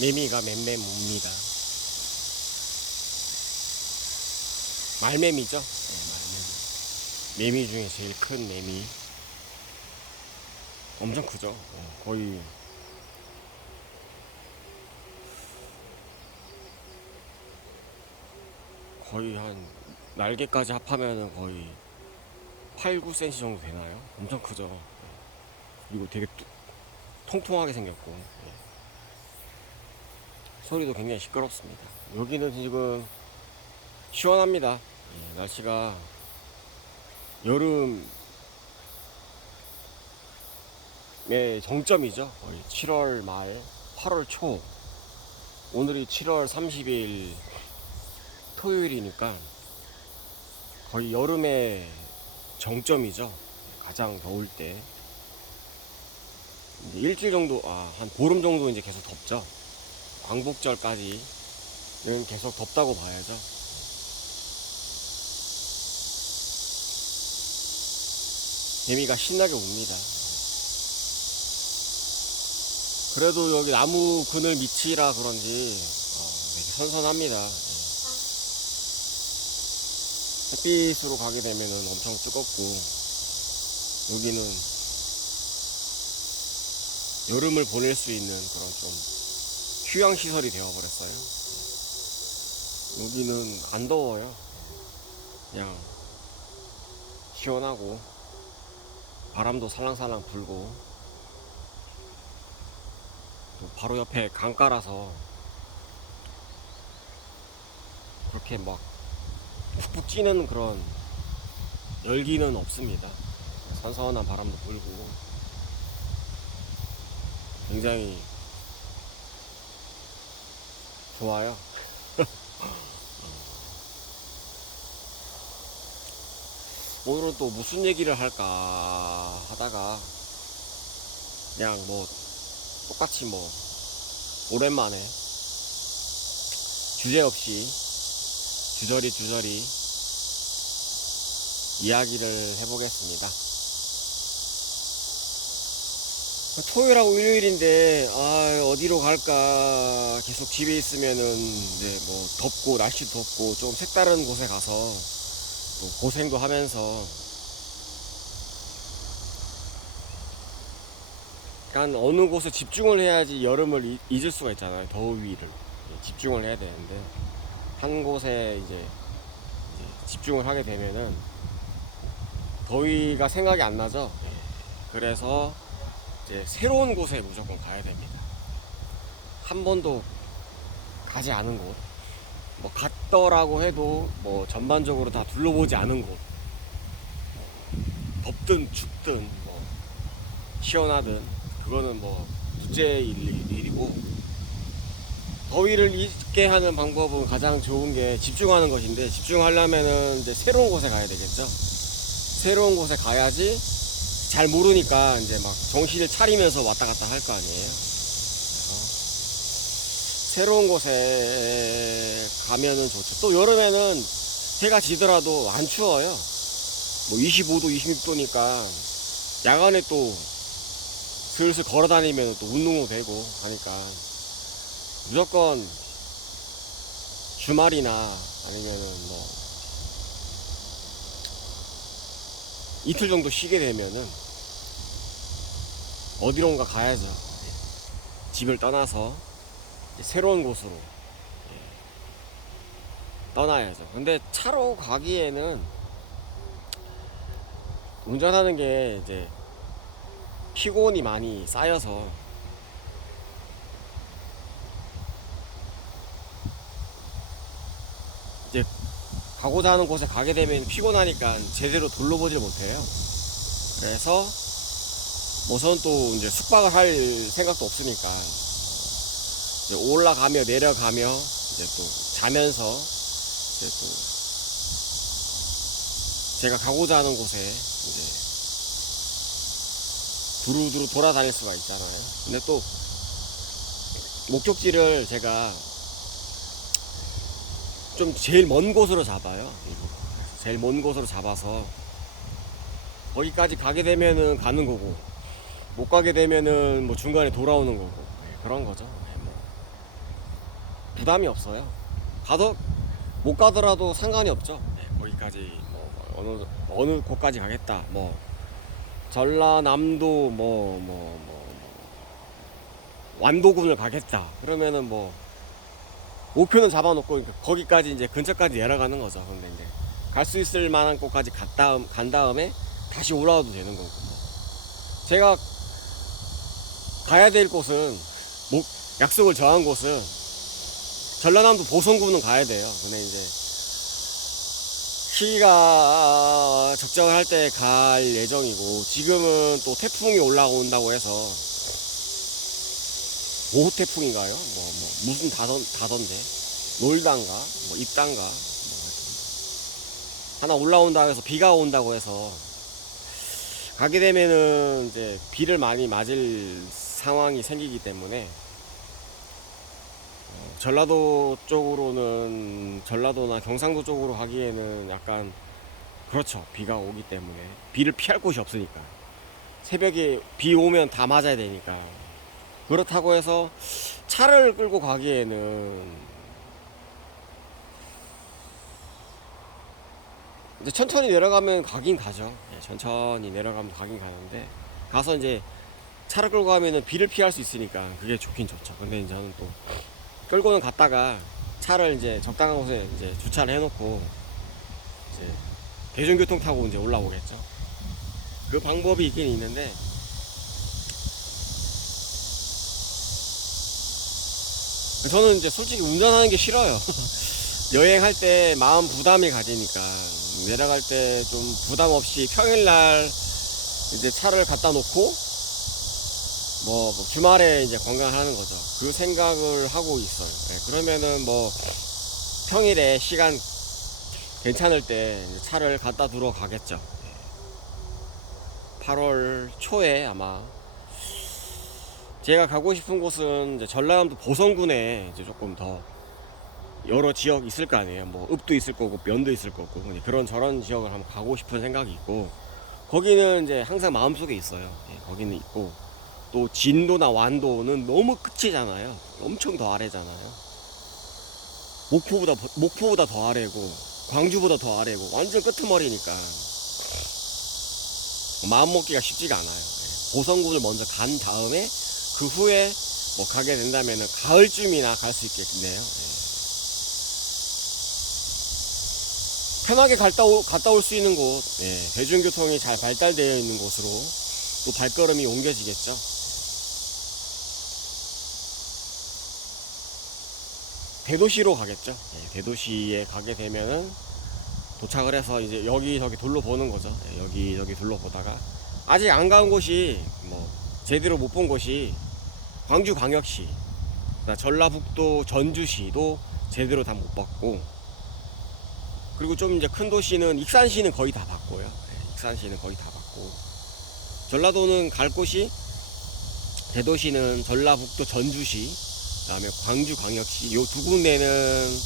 매미가 맴매 옵니다. 말매미죠? 네, 말매미. 매미 중에 제일 큰 매미. 엄청 크죠? 거의 한 날개까지 합하면은 거의 8, 9cm 정도 되나요? 엄청 크죠? 그리고 되게 통통하게 생겼고 소리도 굉장히 시끄럽습니다. 여기는 지금 시원합니다. 날씨가 여름의 정점이죠. 거의 7월 말, 8월 초. 오늘이 7월 30일 토요일이니까 거의 여름의 정점이죠. 가장 더울 때. 이제 일주일 정도, 한 보름 정도 이제 계속 덥죠. 광복절까지는 계속 덥다고 봐야죠. 개미가 신나게 웁니다. 그래도 여기 나무 그늘 밑이라 그런지 되게 선선합니다. 햇빛으로 가게 되면은 엄청 뜨겁고 여기는 여름을 보낼 수 있는 그런 좀 휴양시설이 되어버렸어요. 여기는 안 더워요. 그냥 시원하고 바람도 살랑살랑 불고 또 바로 옆에 강가라서 그렇게 막 푹푹 찌는 그런 열기는 없습니다. 선선한 바람도 불고 굉장히 좋아요. 오늘은 또 무슨 얘기를 할까 하다가 그냥 뭐 똑같이 뭐 오랜만에 주제 없이 주저리 이야기를 해보겠습니다. 토요일하고 일요일인데 어디로 갈까 계속 집에 있으면은 이제 뭐 덥고 날씨도 덥고 좀 색다른 곳에 가서 또 고생도 하면서 약간 어느 곳에 집중을 해야지 여름을 잊을 수가 있잖아요. 더위를 집중을 해야 되는데 한 곳에 이제 집중을 하게 되면은 더위가 생각이 안 나죠. 그래서 이제 새로운 곳에 무조건 가야 됩니다. 한 번도 가지 않은 곳, 뭐 갔더라고 해도 뭐 전반적으로 다 둘러보지 않은 곳, 덥든 춥든 뭐 시원하든 그거는 뭐 둘째 일이고, 더위를 잊게 하는 방법은 가장 좋은 게 집중하는 것인데, 집중하려면은 이제 새로운 곳에 가야 되겠죠. 새로운 곳에 가야지 잘 모르니까 이제 막 정신을 차리면서 왔다 갔다 할 거 아니에요. 새로운 곳에 가면은 좋죠. 또 여름에는 해가 지더라도 안 추워요. 뭐 25도, 26도니까 야간에 또 슬슬 걸어 다니면 또 운동도 되고 하니까 무조건 주말이나 아니면은 뭐 이틀 정도 쉬게 되면은 어디론가 가야죠. 집을 떠나서 새로운 곳으로 떠나야죠. 근데 차로 가기에는 운전하는 게 이제 피곤이 많이 쌓여서 이제 가고자 하는 곳에 가게 되면 피곤하니까 제대로 둘러보질 못해요. 그래서 우선 또 이제 숙박을 할 생각도 없으니까 이제 올라가며 내려가며 이제 또 자면서 이제 또 제가 가고자 하는 곳에 이제 두루두루 돌아다닐 수가 있잖아요. 근데 또 목적지를 제가 좀 제일 먼 곳으로 잡아요. 제일 먼 곳으로 잡아서 거기까지 가게 되면은 가는 거고, 못 가게 되면은 뭐 중간에 돌아오는 거고, 그런 거죠. 뭐 부담이 없어요. 가도 못 가더라도 상관이 없죠. 네, 거기까지 뭐 어느 곳까지 가겠다. 뭐 전라남도 완도군을 가겠다. 그러면은 뭐 목표는 잡아놓고 거기까지 이제 근처까지 내려가는 거죠. 근데 이제 갈 수 있을 만한 곳까지 간 다음에 다시 올라와도 되는 거고. 제가 가야 될 곳은 약속을 정한 곳은 전라남도 보성군은 가야 돼요. 근데 이제 시기가 적절할 때 갈 예정이고, 지금은 또 태풍이 올라온다고 해서 5호 태풍인가요? 무슨 다던데 놀단가 뭐 입단가 하나 올라온다 해서 비가 온다고 해서 가게 되면은 이제 비를 많이 맞을 상황이 생기기 때문에 전라도 쪽으로는, 전라도나 경상도 쪽으로 가기에는 약간 그렇죠. 비가 오기 때문에 비를 피할 곳이 없으니까 새벽에 비 오면 다 맞아야 되니까. 그렇다고 해서 차를 끌고 가기에는 이제 천천히 내려가면 가긴 가죠. 천천히 내려가면 가긴 가는데, 가서 이제 차를 끌고 가면은 비를 피할 수 있으니까 그게 좋긴 좋죠. 근데 이제 저는 또 끌고는 갔다가 차를 이제 적당한 곳에 이제 주차를 해놓고 이제 대중교통 타고 이제 올라오겠죠. 그 방법이 있긴 있는데, 저는 이제 솔직히 운전하는 게 싫어요. 여행할 때 마음 부담이 가지니까 내려갈 때 좀 부담 없이 평일날 이제 차를 갖다 놓고 뭐 주말에 이제 관광하는 거죠. 그 생각을 하고 있어요. 네, 그러면은 뭐 평일에 시간 괜찮을 때 이제 차를 갖다 두러 가겠죠. 8월 초에 아마. 제가 가고 싶은 곳은 이제 전라남도 보성군에 이제 조금 더 여러 지역 있을 거 아니에요. 뭐 읍도 있을 거고 면도 있을 거고, 그런 저런 지역을 한번 가고 싶은 생각이 있고, 거기는 이제 항상 마음속에 있어요. 거기는 있고, 또 진도나 완도는 너무 끝이잖아요. 엄청 더 아래잖아요. 목포보다 더 아래고 광주보다 더 아래고 완전 끄트머리니까 마음 먹기가 쉽지가 않아요. 보성군을 먼저 간 다음에 그 후에 뭐 가게 된다면은 가을쯤이나 갈 수 있겠네요. 편하게 갔다 올 수 있는 곳, 대중교통이 잘 발달되어 있는 곳으로 또 발걸음이 옮겨지겠죠. 대도시로 가겠죠. 대도시에 가게 되면은 도착을 해서 이제 여기저기 둘러보는 거죠. 여기저기 둘러보다가 아직 안 간 곳이, 뭐 제대로 못 본 곳이 광주광역시, 전라북도 전주시도 제대로 다 못 봤고, 그리고 좀 이제 큰 도시는 익산시는 거의 다 봤고요. 익산시는 거의 다 봤고, 전라도는 갈 곳이, 대도시는 전라북도 전주시, 그다음에 광주광역시, 요 두 군데는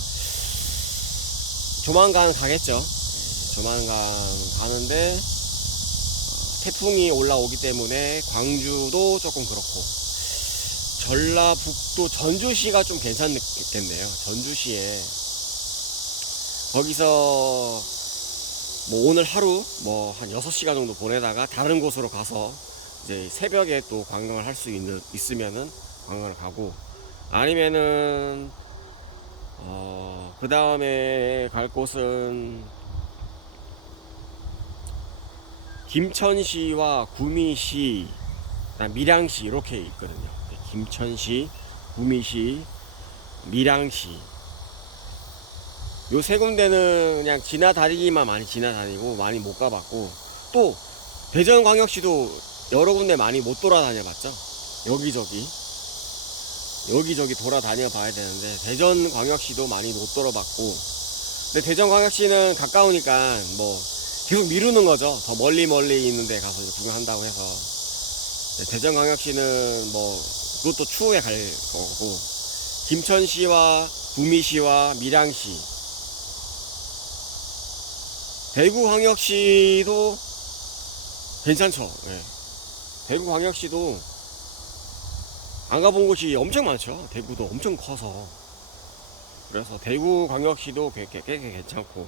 조만간 가겠죠. 조만간 가는데 태풍이 올라오기 때문에 광주도 조금 그렇고, 전라북도 전주시가 좀 괜찮겠네요. 전주시에 거기서 뭐 오늘 하루 뭐 한 6시간 정도 보내다가 다른 곳으로 가서 이제 새벽에 또 관광을 할 수 있으면은 관광을 가고, 아니면은 그 다음에 갈 곳은 김천시와 구미시, 밀양시 이렇게 있거든요. 김천시, 구미시, 밀양시, 요 세 군데는 그냥 지나다니기만 많이 지나다니고 많이 못 가봤고, 또 대전광역시도 여러 군데 많이 못 돌아다녀봤죠. 여기저기 돌아다녀 봐야 되는데 대전광역시도 많이 못 돌아봤고, 근데 대전광역시는 가까우니까 뭐 계속 미루는 거죠. 더 멀리 있는 데 가서 구경한다고 해서. 대전광역시는 뭐 그것도 추후에 갈 거고, 김천시와 구미시와 밀양시, 대구광역시도 괜찮죠. 대구광역시도 안 가본 곳이 엄청 많죠. 대구도 엄청 커서 그래서 대구광역시도 꽤 괜찮고,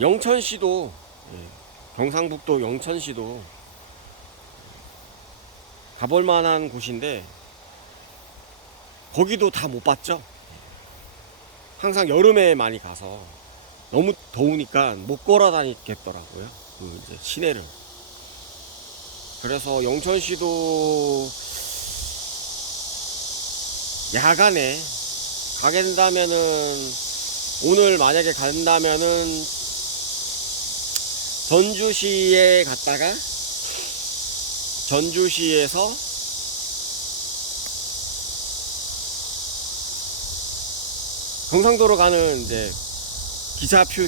영천시도, 경상북도 영천시도 가볼 만한 곳인데, 거기도 다 못 봤죠. 항상 여름에 많이 가서 너무 더우니까 못 걸어 다니겠더라고요, 그 이제 시내를. 그래서 영천시도 야간에 가게 된다면은, 오늘 만약에 간다면은 전주시에 갔다가 전주시에서 경상도로 가는 이제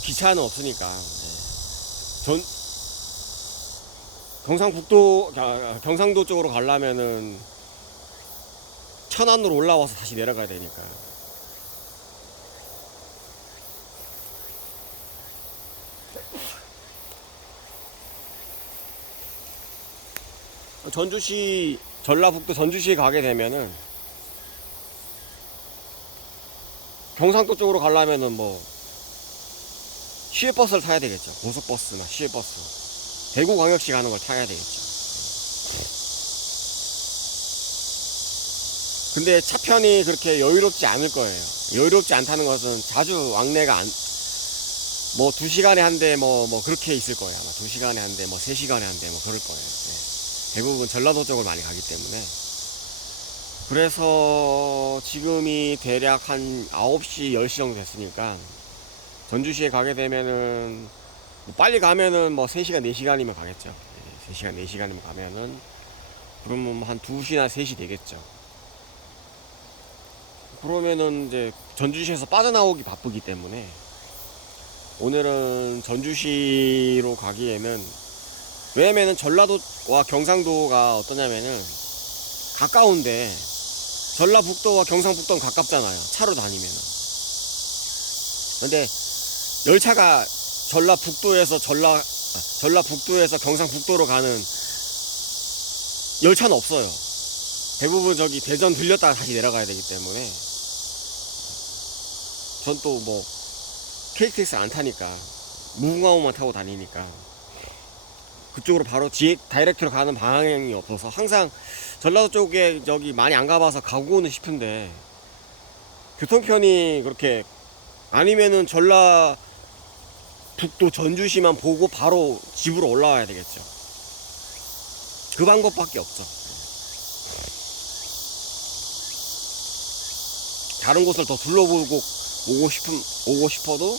기차는 없으니까, 경상도 쪽으로 가려면은 천안으로 올라와서 다시 내려가야 되니까. 전라북도 전주시에 가게 되면은, 경상도 쪽으로 가려면은 뭐 시외버스를 타야 되겠죠. 고속버스나 시외버스. 대구광역시 가는 걸 타야 되겠죠. 근데 차편이 그렇게 여유롭지 않을 거예요. 여유롭지 않다는 것은 자주 왕래가 뭐 2시간에 한 대 뭐 그렇게 있을 거예요. 아마 2시간에 한 대, 뭐 3시간에 한 대, 뭐 그럴 거예요. 대부분 전라도 쪽을 많이 가기 때문에. 그래서 지금이 대략 한 9시, 10시 정도 됐으니까, 전주시에 가게 되면은, 빨리 가면은 뭐 3시간, 4시간이면 가겠죠. 3시간, 4시간이면 가면은, 그러면 한 2시나 3시 되겠죠. 그러면은 이제 전주시에서 빠져나오기 바쁘기 때문에, 오늘은 전주시로 가기에는, 왜냐면은 전라도와 경상도가 어떠냐면은 가까운데, 전라북도와 경상북도는 가깝잖아요, 차로 다니면은. 근데 열차가 전라북도에서 경상북도로 가는 열차는 없어요. 대부분 저기 대전 들렸다가 다시 내려가야 되기 때문에, 전 또 뭐 KTX 안 타니까, 무궁화호만 타고 다니니까 그쪽으로 바로 다이렉트로 가는 방향이 없어서, 항상 전라도 쪽에 저기 많이 안 가봐서 가고는 싶은데, 교통편이 그렇게, 아니면은 전라북도 전주시만 보고 바로 집으로 올라와야 되겠죠. 그 방법밖에 없죠. 다른 곳을 더 둘러보고 오고 싶어도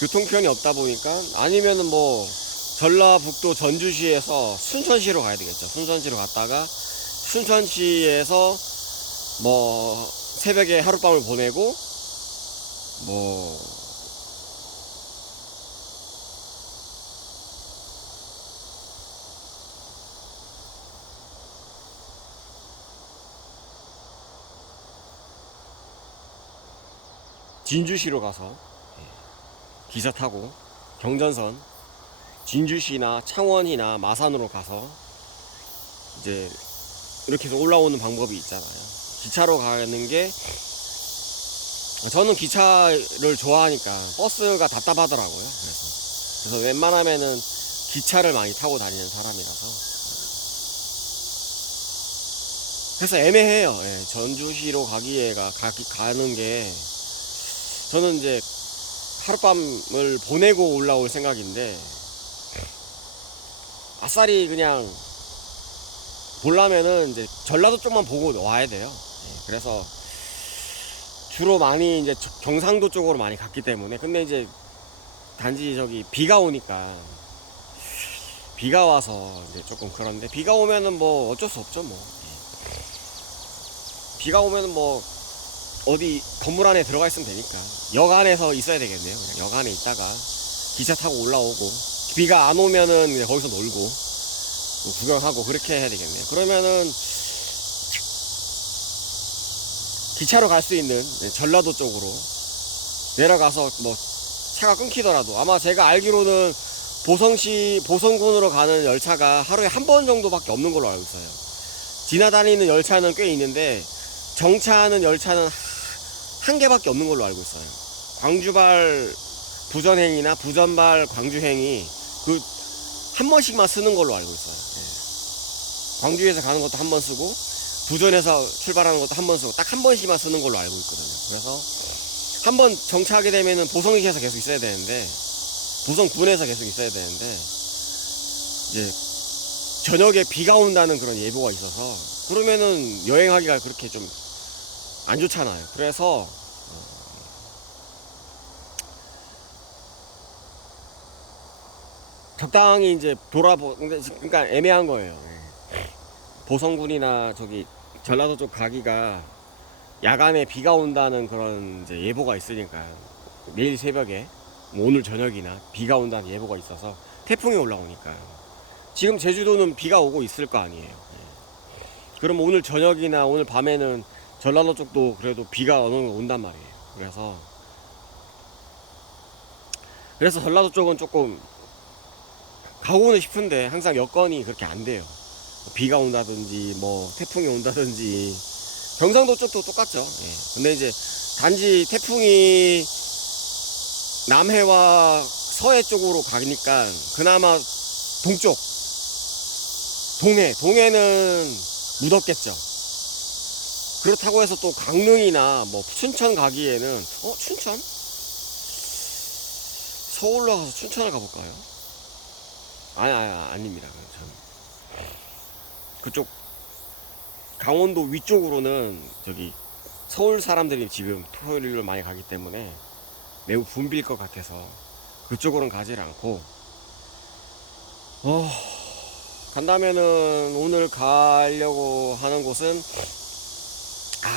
교통편이 없다 보니까, 아니면은 뭐 전라북도 전주시에서 순천시로 가야 되겠죠. 순천시로 갔다가 순천시에서 뭐 새벽에 하룻밤을 보내고, 뭐 진주시로 가서 기차 타고 경전선 진주시나 창원이나 마산으로 가서 이제 이렇게 해서 올라오는 방법이 있잖아요. 기차로 가는 게, 저는 기차를 좋아하니까 버스가 답답하더라고요. 그래서 웬만하면은 기차를 많이 타고 다니는 사람이라서. 그래서 애매해요. 전주시로 가는 게, 저는 이제 하룻밤을 보내고 올라올 생각인데, 아싸리 그냥 보려면은 이제 전라도 쪽만 보고 와야 돼요. 그래서 주로 많이 이제 경상도 쪽으로 많이 갔기 때문에. 근데 이제 단지 저기 비가 와서 이제 조금 그런데, 비가 오면은 뭐 어쩔 수 없죠. 뭐 비가 오면은 뭐 어디 건물 안에 들어가 있으면 되니까, 역 안에서 있어야 되겠네요. 그냥 역 안에 있다가 기차 타고 올라오고, 비가 안 오면은 그냥 거기서 놀고 뭐 구경하고 그렇게 해야 되겠네요. 그러면은 기차로 갈 수 있는 전라도 쪽으로 내려가서 뭐 차가 끊기더라도, 아마 제가 알기로는 보성군으로 가는 열차가 하루에 한 번 정도밖에 없는 걸로 알고 있어요. 지나다니는 열차는 꽤 있는데, 정차하는 열차는 한 개밖에 없는 걸로 알고 있어요. 광주발 부전행이나 부전발 광주행이 그 한 번씩만 쓰는 걸로 알고 있어요. 예. 광주에서 가는 것도 한 번 쓰고 부전에서 출발하는 것도 한 번 쓰고 딱 한 번씩만 쓰는 걸로 알고 있거든요. 그래서 한 번 정차하게 되면은 보성시에서 계속 있어야 되는데, 보성군에서 계속 있어야 되는데, 이제 저녁에 비가 온다는 그런 예보가 있어서 그러면은 여행하기가 그렇게 좀 안 좋잖아요. 그래서 적당히 이제 그러니까 애매한 거예요. 예. 보성군이나 저기 전라도 쪽 가기가 야간에 비가 온다는 그런 이제 예보가 있으니까 내일 새벽에 뭐 오늘 저녁이나 비가 온다는 예보가 있어서 태풍이 올라오니까 지금 제주도는 비가 오고 있을 거 아니에요. 예. 그럼 오늘 저녁이나 오늘 밤에는 전라도 쪽도 그래도 비가 어느 정도 온단 말이에요. 그래서 전라도 쪽은 조금 가고는 싶은데 항상 여건이 그렇게 안 돼요. 비가 온다든지 뭐 태풍이 온다든지. 경상도 쪽도 똑같죠. 예. 근데 이제 단지 태풍이 남해와 서해 쪽으로 가니까 그나마 동쪽 동해는 무덥겠죠. 그렇다고 해서 또 강릉이나 뭐 춘천 가기에는 춘천? 서울로 가서 춘천을 가볼까요? 아닙니다. 저는 그쪽 강원도 위쪽으로는 저기 서울 사람들이 지금 토요일 일로 많이 가기 때문에 매우 붐빌 것 같아서 그쪽으로는 가지 않고, 간다면은 오늘 가려고 하는 곳은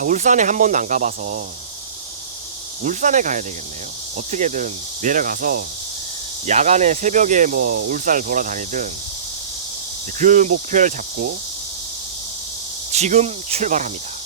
울산에 한 번도 안 가봐서 울산에 가야 되겠네요. 어떻게든 내려가서 야간에 새벽에 뭐 울산을 돌아다니든 그 목표를 잡고 지금 출발합니다.